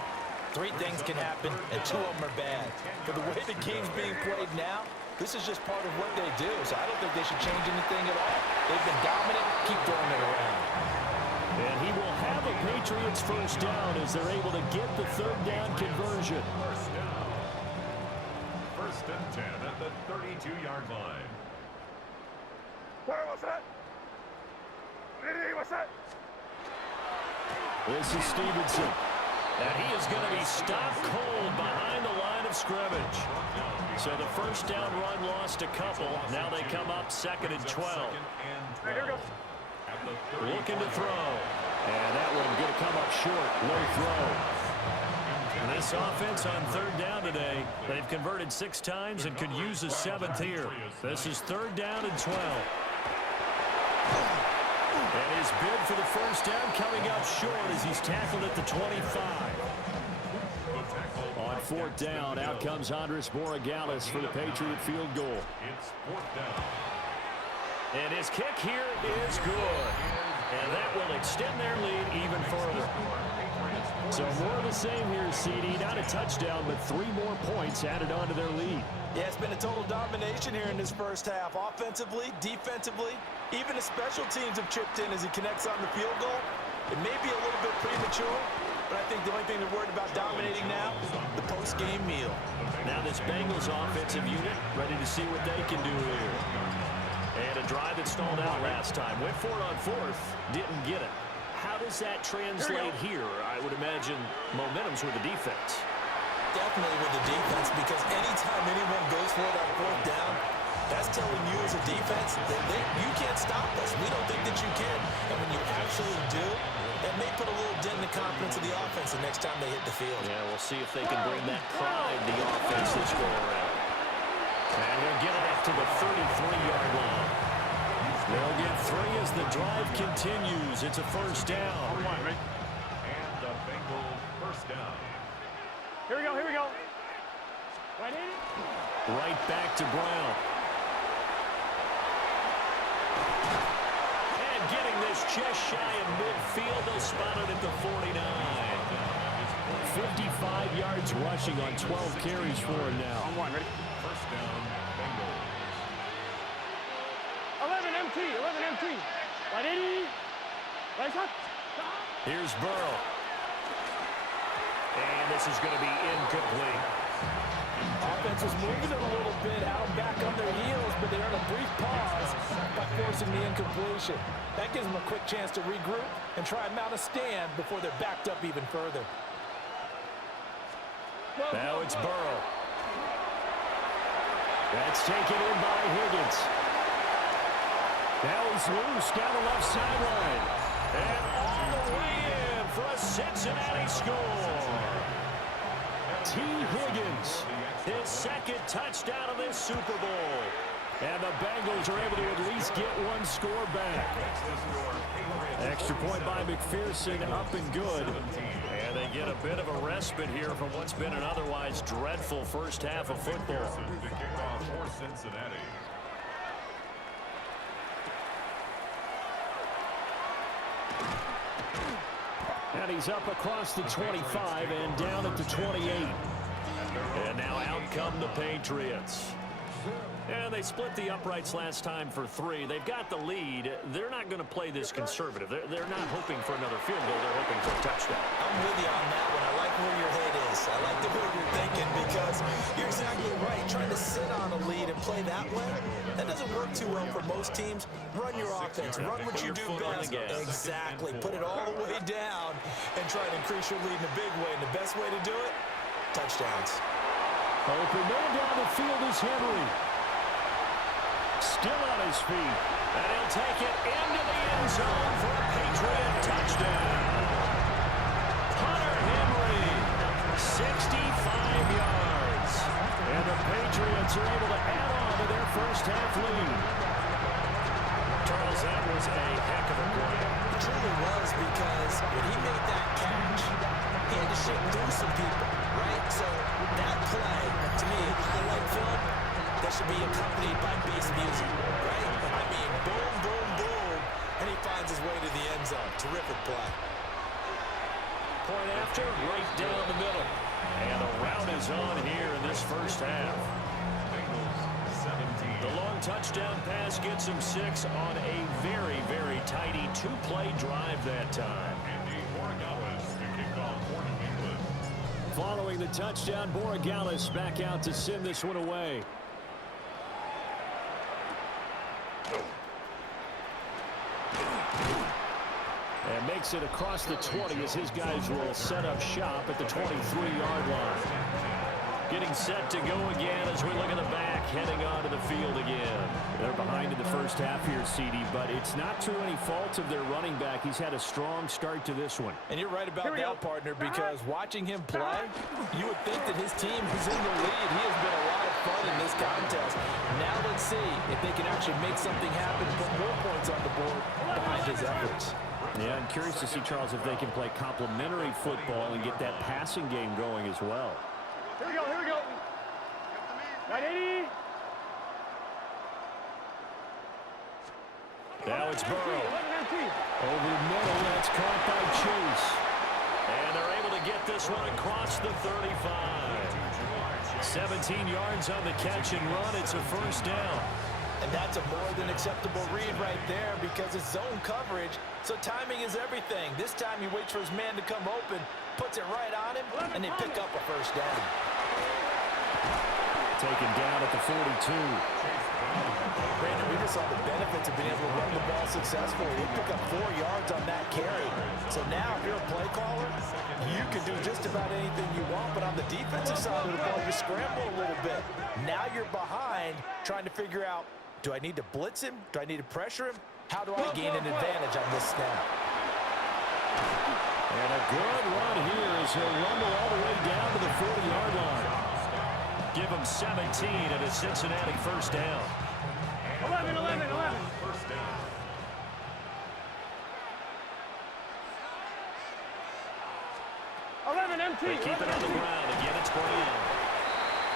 3 things can happen, and 2 of them are bad. For the way the game's being played now, this is just part of what they do, so I don't think they should change anything at all. They've been dominant. Keep throwing it around. And he will have a Patriots 1st down as they're able to get the 3rd down conversion. 1st and 10 at the 32-yard line. What's that? What's that? This is Stevenson. And he is going to be stopped cold behind the line of scrimmage. So the 1st down run lost a couple. Now they come up 2nd and 12. Looking to throw. And that one going to come up short. Low throw. And this offense on 3rd down today, they've converted 6 times and could use a 7th here. This is 3rd down and 12. And his bid for the 1st down coming up short as he's tackled at the 25. On 4th down, out comes Andres Borregales for the Patriot field goal. It's 4th down. And his kick here is good. And that will extend their lead even further. So more of the same here, CD. Not a touchdown, but 3 more points added on to their lead. Yeah, it's been a total domination here in this 1st half. Offensively, defensively, even the special teams have chipped in as he connects on the field goal. It may be a little bit premature, but I think the only thing they're worried about dominating now, the post-game meal. Now this Bengals offensive unit ready to see what they can do here. And a drive that stalled out last time. Went for it on 4th, didn't get it. How does that translate here? I would imagine momentum's with the defense. Definitely with the defense, because anytime anyone goes for it on 4th down, That's telling you as a defense that you can't stop us. We don't think that you can. And when you actually do, that may put a little dent in the confidence of the offense the next time they hit the field. Yeah, we'll see if they can bring that pride to the offense this go around. And he'll get it up to the 33-yard line. They'll get 3 as the drive continues. It's a first down. And the Bengals first down. Here we go, here we go. Right in. Right back to Brown. And getting this just shy of midfield. They'll spot it at the 49. 55 yards rushing on 12 carries for him now. On one, ready? First down, Bengals. 11 MT, 11 MT. Right 80. Right shot. Here's Burrow. And this is going to be incomplete. Offense is moving it a little bit out back on their heels, but they're in a brief pause by forcing the incompletion. That gives them a quick chance to regroup and try and mount a stand before they're backed up even further. Now it's Burrow. That's taken in by Higgins. Now he's loose down the left sideline. And all the way in for a Cincinnati score. T. Higgins, his second touchdown of this Super Bowl. And the Bengals are able to at least get one score back. Extra point by McPherson, up and good. And they get a bit of a respite here from what's been an otherwise dreadful first half of football. The kickoff for Cincinnati. And he's up across the 25 and down at the 28. And now out come the Patriots. And they split the uprights last time for 3. They've got the lead. They're not going to play this conservative. They're not hoping for another field goal. They're hoping for a touchdown. I'm with you on that one. I like where your head is. I like the way you're thinking because you're exactly right. Trying to sit on a lead and play that way, that doesn't work too well for most teams. Run your offense. Run what you do best. Exactly. Put it all the way down and try to increase your lead in a big way. And the best way to do it, touchdowns. Open man down the field is Henry. Still on his feet. And he'll take it into the end zone for a Patriot touchdown. Hunter Henry, 65 yards. And the Patriots are able to add on to their first half lead. Charles, that was a heck of a play. It truly was because when he made that catch, he had to shake through some people, right? So that play, to me, highlight film, that should be accompanied by bass music, right? I mean, boom, boom, boom, and he finds his way to the end zone. Terrific play. Point after, right down the middle. And the rout is on here in this first half. Bengals 17. The long touchdown pass gets him 6 on a very, very tidy 2-play drive that time. Andy Borregales to kick off for New England. Following the touchdown, Borregales back out to send this one away. And makes it across the 20 as his guys will set up shop at the 23-yard line. Getting set to go again as we look at the back, heading onto the field again. They're behind in the first half here, CD, but it's not to any fault of their running back. He's had a strong start to this one. And you're right about that, partner, because watching him play, you would think that his team is in the lead. He has been a lot of fun in this contest. Now let's see if they can actually make something happen, put more points on the board behind his efforts. Yeah, I'm curious to see, Charles, if they can play complementary football and get that passing game going as well. Here we go, here we go. Right 80. Now it's Burrow. 11 MT. Over the middle, that's caught by Chase. And they're able to get this one across the 35. 17 yards on the catch and run. It's a first down. And that's a more than acceptable read right there because it's zone coverage, so timing is everything. This time he waits for his man to come open, puts it right on him, and they pick up a first down. taken down at the 42. Brandon, we just saw the benefits of being able to run the ball successfully. They pick up 4 yards on that carry. So now, if you're a play caller, you can do just about anything you want. But on the defensive side of the ball, you scramble a little bit. Now you're behind, trying to figure out, do I need to blitz him? Do I need to pressure him? How do I gain an advantage on this snap? And a good run here as he'll rumble all the way down to the 40-yard line. Give him 17 and a Cincinnati first down. 11. First down. 11 MT. They keep it on the ground. Again, it's Brown.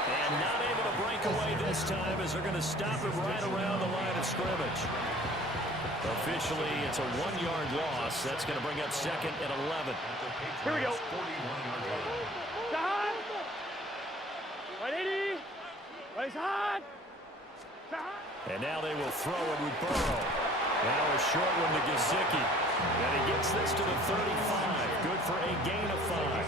And not able to break away this time as they're going to stop it right around the line of scrimmage. Officially, it's a 1-yard loss. That's going to bring up second and 11. Here we go. 41-yard line. Side. 180. Right side. Side. And now they will throw it with Burrow. Now a short one to Gesicki. And he gets this to the 35. Good for a gain of 5.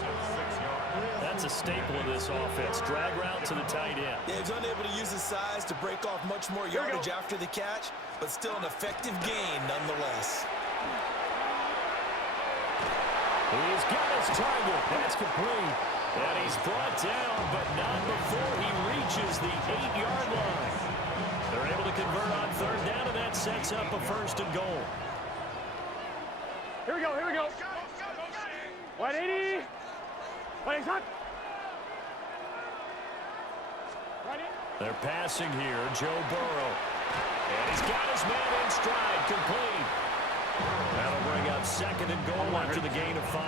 That's a staple of this offense. Drag route to the tight end. Yeah, he's unable to use his size to break off much more yardage after the catch, but still an effective gain nonetheless. He's got his target. That's complete. And he's brought down, but not before he reaches the 8-yard line. They're able to convert on third down, and that sets up a first and goal. Here we go. 180. Right side. They're passing here, Joe Burrow. And he's got his man in stride, complete. That'll bring up second and goal after the gain of 5.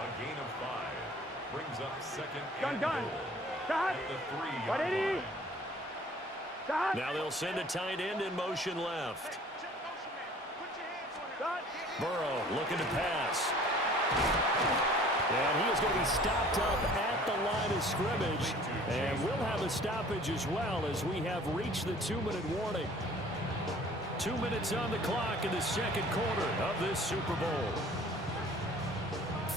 A gain of 5 brings up second and Done. goal. Side. At the 3-yard 180. line. Side. Now they'll send a tight end in motion left. Side. Burrow looking to pass. And he is going to be stopped up at the line of scrimmage. And we'll have a stoppage as well as we have reached the 2-minute warning. 2 minutes on the clock in the second quarter of this Super Bowl.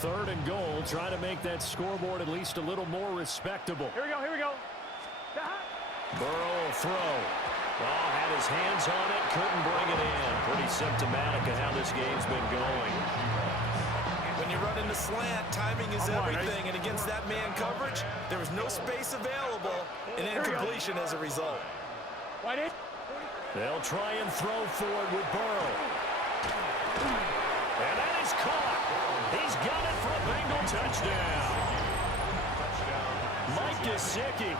Third and goal, trying to make that scoreboard at least a little more respectable. Here we go. Side. Burrow will throw. Oh, had his hands on it, couldn't bring it in. Pretty symptomatic of how this game's been going. When you run into slant, timing is everything, and against that man coverage, there was no space available, and incompletion as a result. They'll try and throw forward with Burrow. And that is caught. He's got it for a Bengal touchdown. Mike Gesicki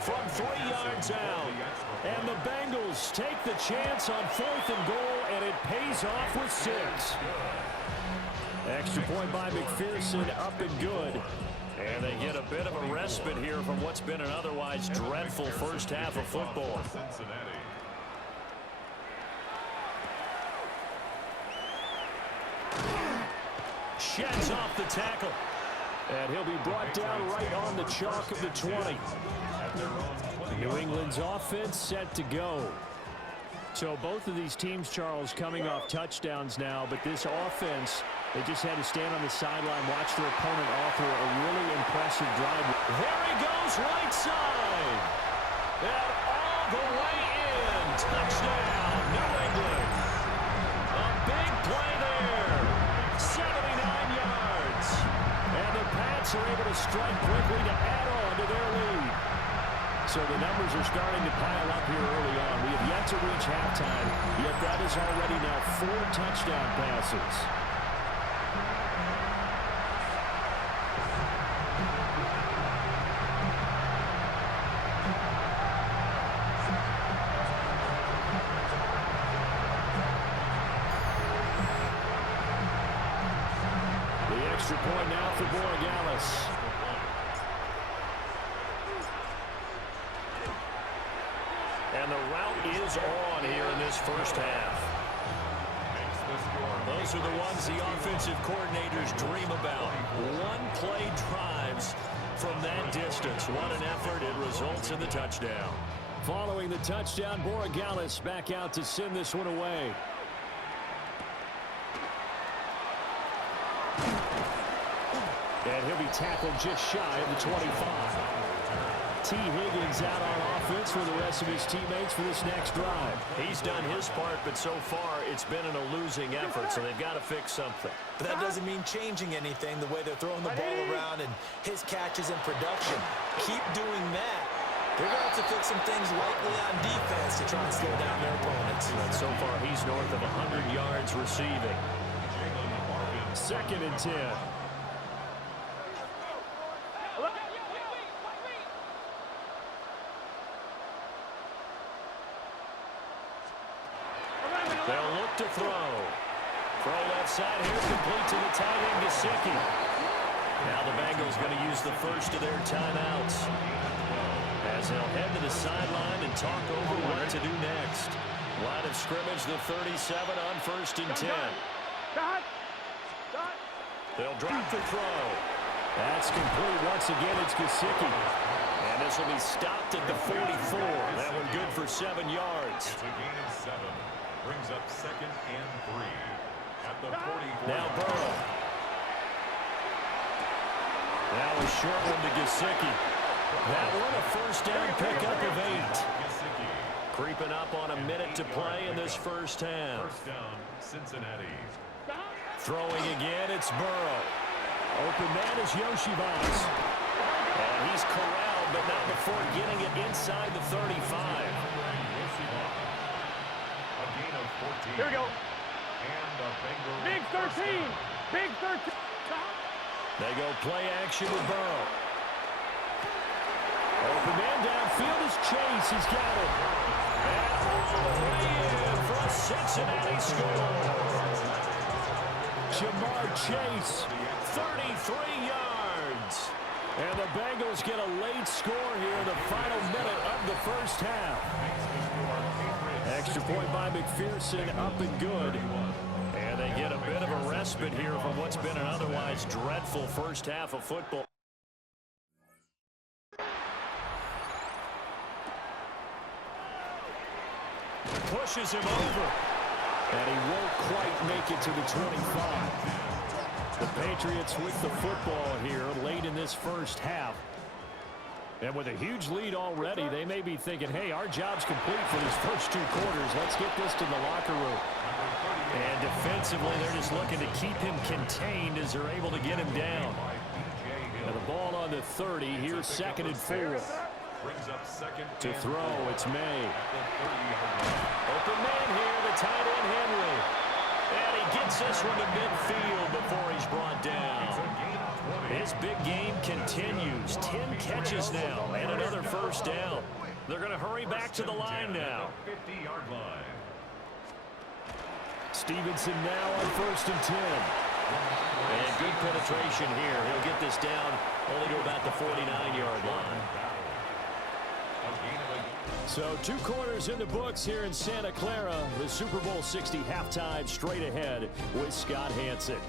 from 3 yards out. And the Bengals take the chance on 4th and goal, and it pays off with 6. Extra point by McPherson, up and good. And they get a bit of a respite here from what's been an otherwise dreadful first half of football. Cincinnati. Sheds off the tackle. And he'll be brought down right on the chalk of the 20. New England's offense set to go. So both of these teams, Charles, coming off touchdowns now, but this offense, they just had to stand on the sideline, watch their opponent offer a really impressive drive. There he goes, right side. And all the way in. Touchdown, New England. A big play there. 79 yards. And the Pats are able to strike quickly to add on to their lead. So the numbers are starting to pile up here early on. We have yet to reach halftime, yet that is already now 4 touchdown passes. The extra point now for Borregales. And the route is on here in this first half. Those are the ones the offensive coordinators dream about. One-play drives from that distance. What an effort. It results in the touchdown. Following the touchdown, Borregales back out to send this one away. And he'll be tackled just shy of the 25. T. Higgins out on offense for the rest of his teammates for this next drive. He's done his part, but so far it's been in a losing effort, so they've got to fix something. But that doesn't mean changing anything, the way they're throwing the ball around and his catches and production. Keep doing that. They're going to have to fix some things likely on defense to try and slow down their opponents. And so far he's north of 100 yards receiving. 2nd and 10. They'll look to throw. Throw left side here, complete to the tight end, Gesicki. Now the Bengals going to use the first of their timeouts, as they'll head to the sideline and talk over what to do next. Line of scrimmage, the 37 on 1st and 10. They'll drop the throw. That's complete. Once again, it's Gesicki. And this will be stopped at the 44. That one good for 7 yards. It's a gain of 7. Brings up 2nd and 3. At the 44. Now Burrow. Now a short one to Gesicki. That one a first down pickup of 8. Creeping up on a minute to play in this first half. First down, Cincinnati. Throwing again, it's Burrow. Open man is Yoshibas. And he's corralled, but not before getting it inside the 35. Here we go. And the Bengals. Big 13. Big 13. They go play action with Burrow. Open man downfield is Chase. He's got it. And all the way in for a Cincinnati score. Jamar Chase. 33 yards. And the Bengals get a late score here in the final minute of the first half. Extra point by McPherson, up and good. And they get a bit of a respite here from what's been an otherwise dreadful first half of football. Pushes him over. And he won't quite make it to the 25. The Patriots with the football here late in this first half. And with a huge lead already, they may be thinking, hey, our job's complete for these first 2 quarters. Let's get this to the locker room. And defensively, they're just looking to keep him contained as they're able to get him down. And the ball on the 30. Here's 2nd and 4. Brings up 2nd To and throw, it's May. Open man here, the tight end Henry. And he gets this one to midfield before he's brought down. His big game continues. 10 catches now and another first down. They're going to hurry back to the line now. 50-yard line. Stevenson now on 1st and 10. And good penetration here. He'll get this down only to about the 49-yard line. So 2 quarters in the books here in Santa Clara. The Super Bowl 60 halftime straight ahead with Scott Hanson.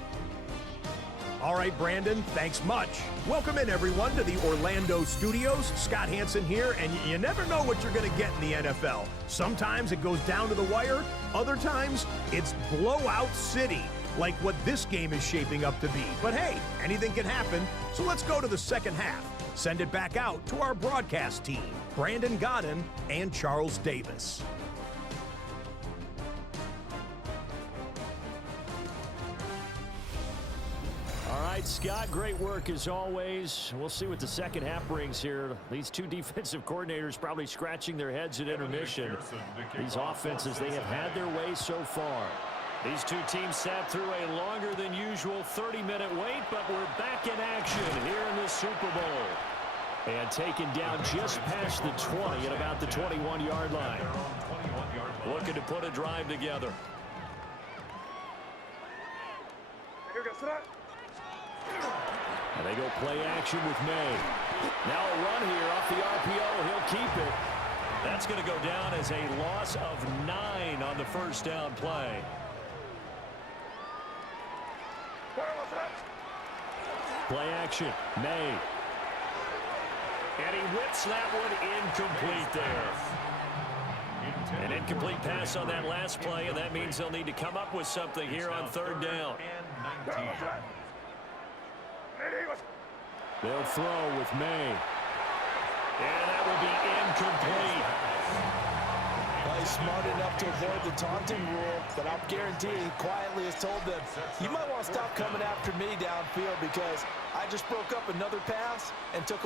All right, Brandon, thanks much. Welcome in, everyone, to the Orlando studios. Scott Hanson here, and you never know what you're going to get in the NFL. Sometimes it goes down to the wire. Other times, it's blowout city, like what this game is shaping up to be. But hey, anything can happen, so let's go to the second half. Send it back out to our broadcast team, Brandon Godden and Charles Davis. All right, Scott, great work as always. We'll see what the second half brings here. These 2 defensive coordinators probably scratching their heads at intermission. These offenses, they have had their way so far. These 2 teams sat through a longer than usual 30-minute wait, but we're back in action here in the Super Bowl. And taken down just past the 20 at about the 21-yard line. Looking to put a drive together. And they go play action with May. Now a run here off the RPO. He'll keep it. That's going to go down as a loss of 9 on the first down play. Play action. May. And he whips that one incomplete there. An incomplete pass on that last play, and that means they'll need to come up with something here on 3rd down. They'll throw with May. And that will be incomplete. Well, he's smart enough to avoid the taunting rule, but I'll guarantee he quietly has told them, you might want to stop coming after me downfield because I just broke up another pass and took a